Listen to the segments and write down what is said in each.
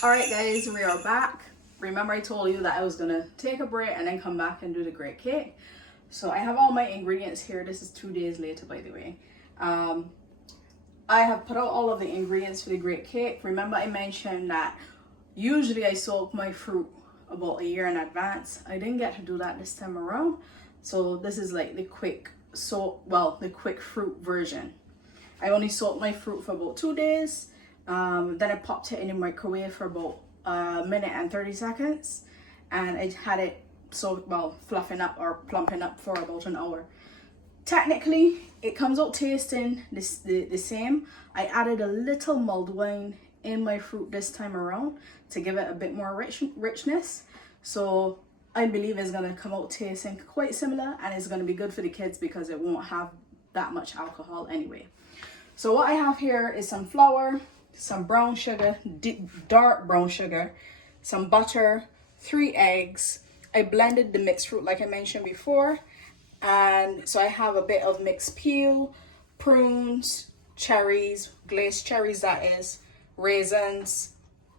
Alright guys, we are back. Remember I told you that I was gonna take a break and then come back and do the great cake. So I have all my ingredients here. This is 2 days later, by the way. I have put out all of the ingredients for the great cake. Remember I mentioned that usually I soak my fruit about a year in advance. I didn't get to do that this time around. So this is like the quick fruit version. I only soaked my fruit for about 2 days. Then I popped it in the microwave for about a minute and 30 seconds. And I had it fluffing up or plumping up for about an hour. Technically, it comes out tasting the same. I added a little mulled wine in my fruit this time around to give it a bit more richness. So I believe it's going to come out tasting quite similar, and it's going to be good for the kids because it won't have that much alcohol anyway. So what I have here is some flour, some brown sugar, dark brown sugar, some butter, 3 eggs. I blended the mixed fruit like I mentioned before. And so I have a bit of mixed peel, prunes, cherries, glazed cherries that is, raisins,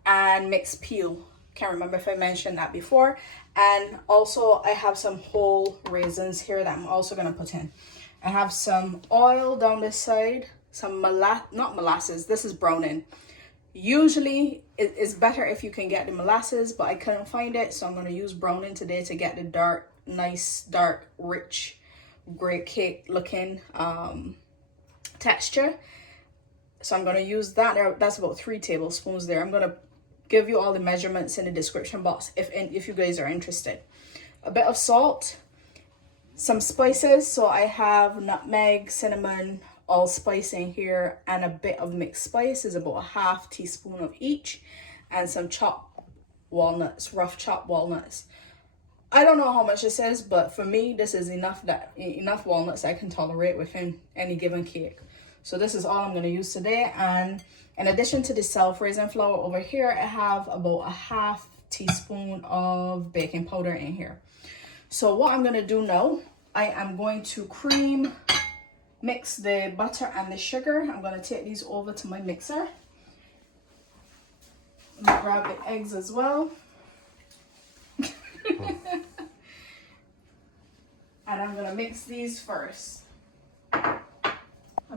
and mixed peel. Can't remember if I mentioned that before. And also I have some whole raisins here that I'm also going to put in. I have some oil down this side, some not molasses, this is browning. Usually it's better if you can get the molasses, but I couldn't find it, so I'm going to use browning today to get the nice dark rich great cake looking texture. So I'm going to use that. That's about 3 tablespoons there. I'm going to give you all the measurements in the description box if you guys are interested. A bit of salt, some spices. So I have nutmeg, cinnamon, allspice in here, and a bit of mixed spice is about a half teaspoon of each, and some chopped walnuts, rough chopped walnuts. I don't know how much this is, but for me this is enough walnuts I can tolerate within any given cake. So this is all I'm going to use today. And in addition to the self-raising flour over here, I have about a half teaspoon of baking powder in here. So what I'm going to do now, I am going to mix the butter and the sugar. I'm going to take these over to my mixer. I'm going to grab the eggs as well. And I'm going to mix these first. I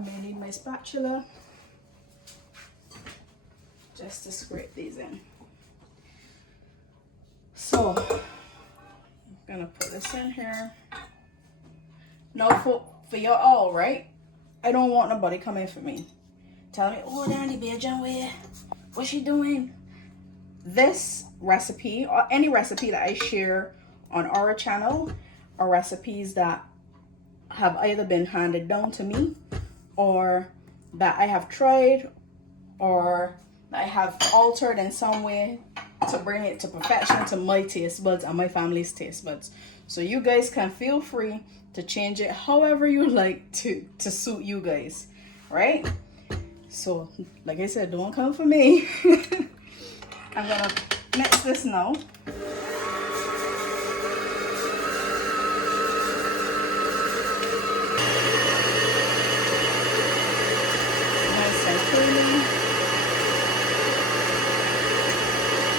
may need my spatula just to scrape these in. So I'm going to put this in here. Now for your all, right? I don't want nobody coming for me. Tell me, oh, Danny, Beijing, what's she doing? This recipe, or any recipe that I share on our channel, are recipes that have either been handed down to me, or that I have tried, or that I have altered in some way to bring it to perfection to my taste buds and my family's taste buds. So you guys can feel free to change it however you like to suit you guys, right? So like I said, don't come for me. I'm gonna mix this now. Nice and creamy.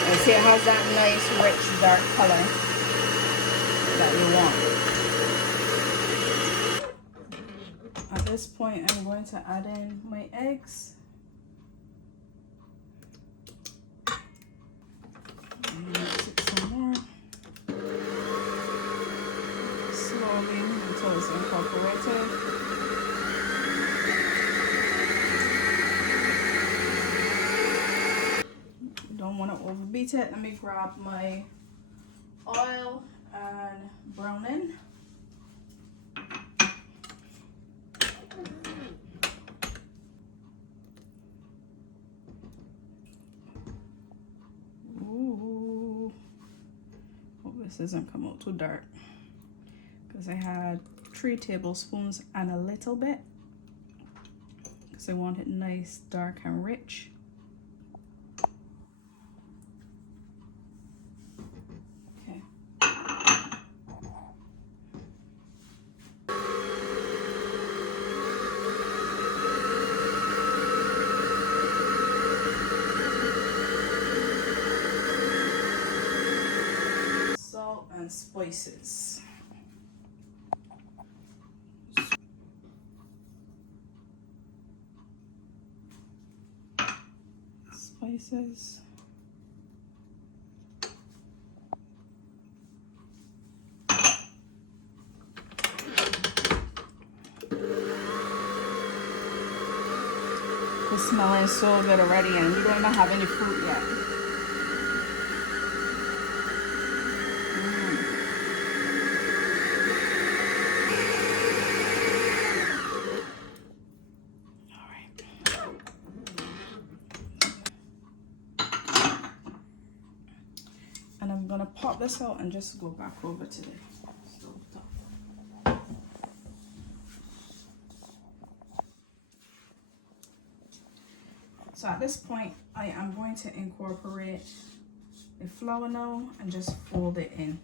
And see, it has that nice rich dark color that you want. At this point, I'm going to add in my eggs. Mix it some more. Slowly until it's incorporated. Don't want to overbeat it. Let me grab my oil and browning. This doesn't come out too dark because I had 3 tablespoons and a little bit because I want it nice, dark, and rich. Okay. and spices. Spices. It's smelling so good already, and we don't even have any fruit yet. All right. And I'm gonna pop this out and just go back over to the stove top. So at this point, I am going to incorporate the flour now and just fold it in.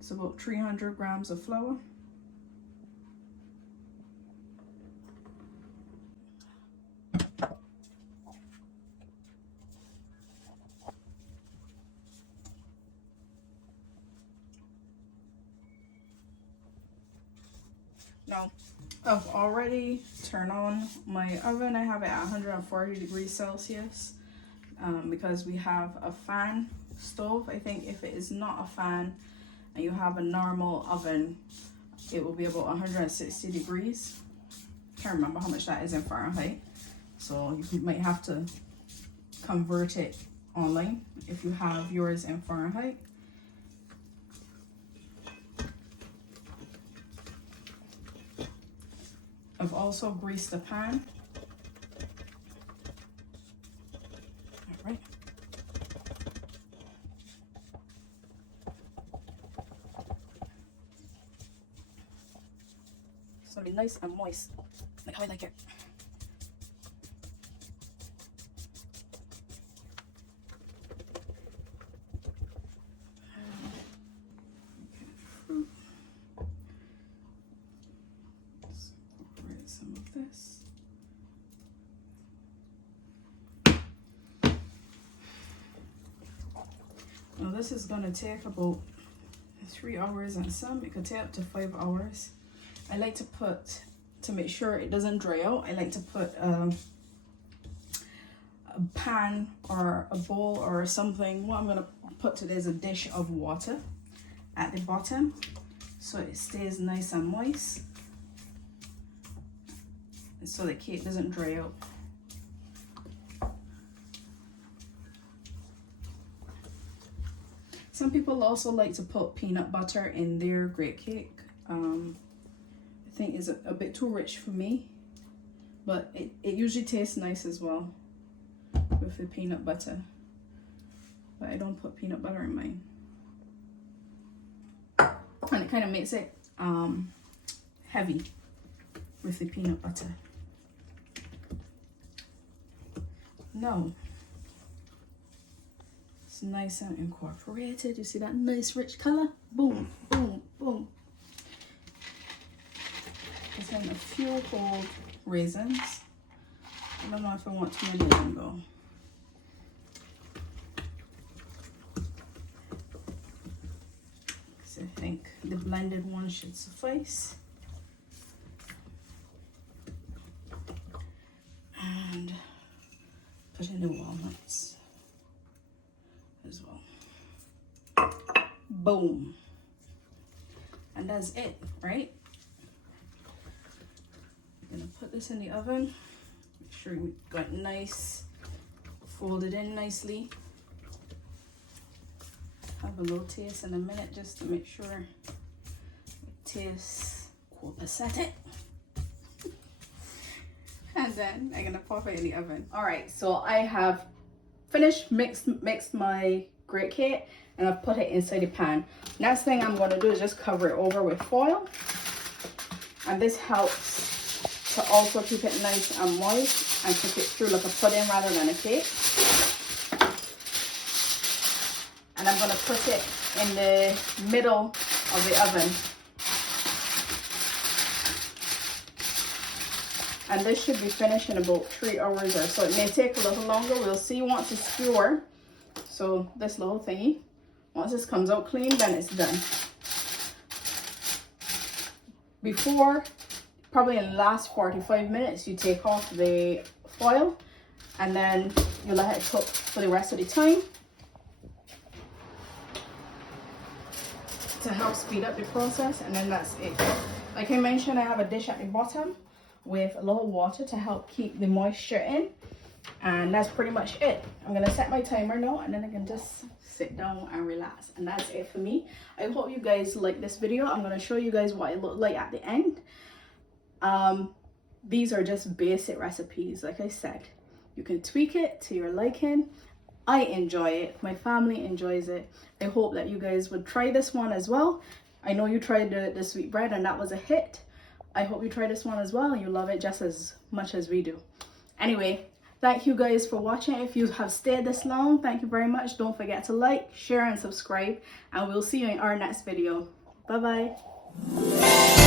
It's about 300 grams of flour. Now, I've already turned on my oven. I have it at 140 degrees Celsius because we have a fan stove. I think if it is not a fan and you have a normal oven, it will be about 160 degrees. Can't remember how much that is in Fahrenheit. So you might have to convert it online if you have yours in Fahrenheit. I've also greased the pan. All right. It's gonna be nice and moist, like how I like it. Some of this. Now this is going to take about 3 hours and some. It could take up to 5 hours. I like to put, to make sure it doesn't dry out, I like to put a pan or a bowl or something. What I'm going to put today is a dish of water at the bottom so it stays nice and moist, so the cake doesn't dry out. Some people also like to put peanut butter in their great cake. I think it's a bit too rich for me, but it usually tastes nice as well with the peanut butter. But I don't put peanut butter in mine. And it kind of makes it heavy with the peanut butter. No, it's nice and incorporated. You see that nice rich color? Boom, boom, boom. Just in a few whole raisins. I don't know if I want too many of them though. So I think the blended one should suffice. And put in the walnuts as well. Boom. And that's it, right? I'm gonna put this in the oven. Make sure we got nice, folded in nicely. Have a little taste in a minute just to make sure it tastes copacetic. And then I'm gonna pop it in the oven. All right, so I have finished mixed my great cake and I've put it inside the pan. Next thing I'm gonna do is just cover it over with foil. And this helps to also keep it nice and moist and cook it through like a pudding rather than a cake. And I'm gonna put it in the middle of the oven. and this should be finished in about 3 hours or so. It may take a little longer. We'll see once it's pure. So this little thingy, once this comes out clean, then it's done. Before, probably in the last 45 minutes, you take off the foil and then you let it cook for the rest of the time to help speed up the process, and then that's it. Like I mentioned, I have a dish at the bottom with a little water to help keep the moisture in, and that's pretty much it. I'm gonna set my timer now, and then I can just sit down and relax, and that's it for me. I hope you guys like this video. I'm gonna show you guys what it looked like at the end. These are just basic recipes. Like I said, you can tweak it to your liking. I enjoy it, my family enjoys it. I hope that you guys would try this one as well. I know you tried the sweetbread and that was a hit. I hope you try this one as well and you love it just as much as we do. Anyway, thank you guys for watching. If you have stayed this long, thank you very much. Don't forget to like, share, and subscribe, and we'll see you in our next video. Bye bye.